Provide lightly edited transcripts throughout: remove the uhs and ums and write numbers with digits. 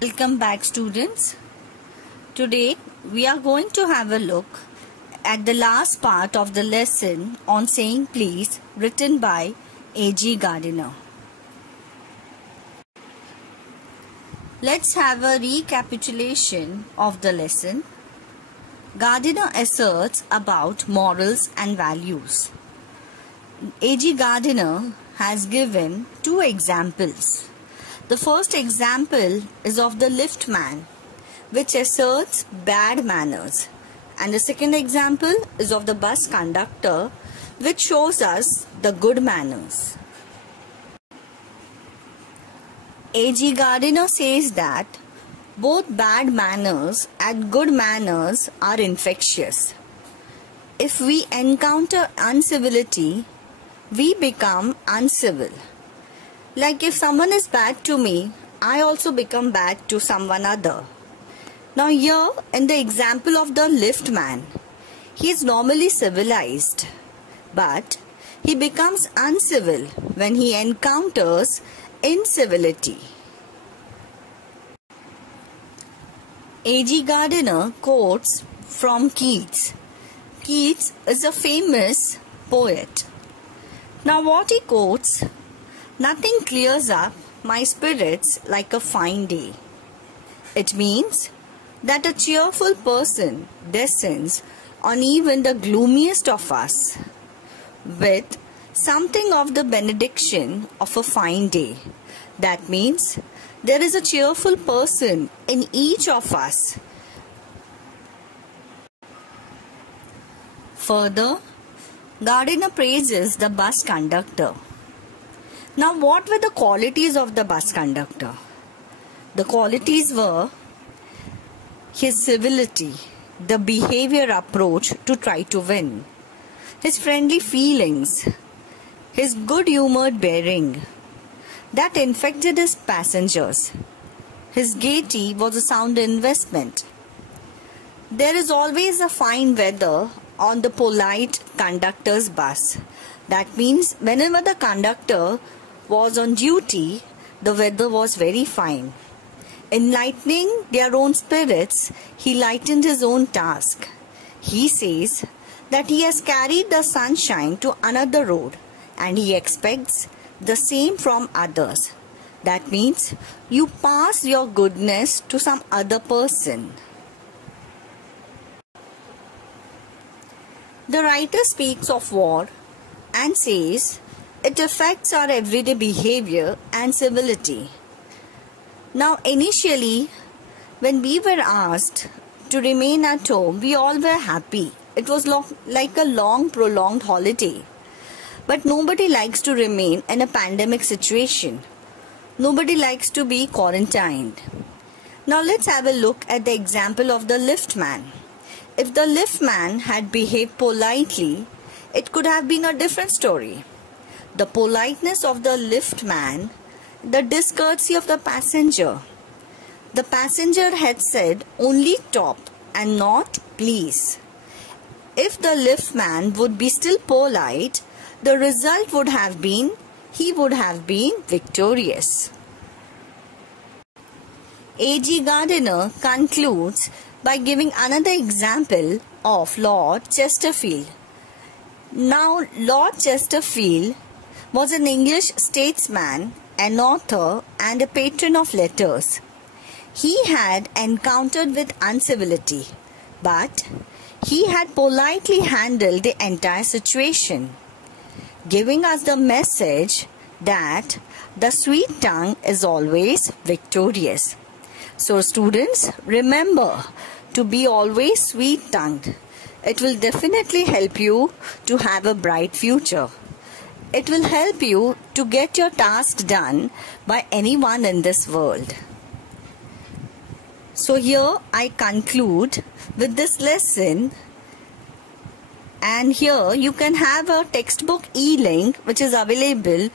Welcome back, students. Today we are going to have a look at the last part of the lesson on saying please, written by A.G. Gardiner. Let's have a recapitulation of the lesson. Gardiner asserts about morals and values. A.G. Gardiner has given two examples. The first example is of the liftman, which asserts bad manners, and the second example is of the bus conductor, which shows us the good manners. A.G. Gardiner says that both bad manners and good manners are infectious. If we encounter uncivility, we become uncivil. Like if someone is bad to me, I also become bad to someone other. Now here in the example of the liftman, he is normally civilized, but he becomes uncivil when he encounters incivility. A.G. Gardiner quotes from Keats. Keats is a famous poet. Now what he quotes: "Nothing clears up my spirits like a fine day." It means that a cheerful person descends on even the gloomiest of us with something of the benediction of a fine day. That means there is a cheerful person in each of us. Further, Gardiner praises the bus conductor. Now, what were the qualities of the bus conductor? The qualities were his civility, the behavior approach to try to win, his friendly feelings, his good-humored bearing that infected his passengers. His gaiety was a sound investment. There is always a fine weather on the polite conductor's bus. That means whenever the conductor was on duty, the weather was very fine. Enlightening their own spirits, he lightened his own task. He says that he has carried the sunshine to another road and he expects the same from others. That means you pass your goodness to some other person. The writer speaks of war and says it affects our everyday behavior and civility. Now, initially, when we were asked to remain at home, we all were happy. It was like a long, prolonged holiday. But nobody likes to remain in a pandemic situation. Nobody likes to be quarantined. Now, let's have a look at the example of the liftman. If the liftman had behaved politely, it could have been a different story. The politeness of the liftman, the discourtesy of the passenger. The passenger had said only top and not please. If the liftman would be still polite, the result would have been he would have been victorious. A.G. Gardiner concludes by giving another example of Lord Chesterfield. Now, Lord Chesterfield was an English statesman, an author, and a patron of letters. He had encountered with uncivility, but he had politely handled the entire situation, giving us the message that the sweet tongue is always victorious. So students, remember to be always sweet-tongued. It will definitely help you to have a bright future. It will help you to get your task done by anyone in this world. So here I conclude with this lesson, and here you can have a textbook e-link which is available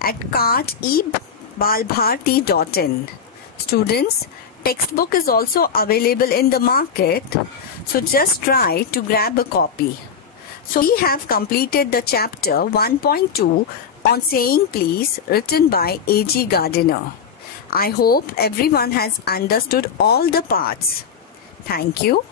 at cartebalbharti.in. Students, textbook is also available in the market, so just try to grab a copy. So we have completed the chapter 1.2 on saying please, written by A.G. Gardiner. I hope everyone has understood all the parts. Thank you.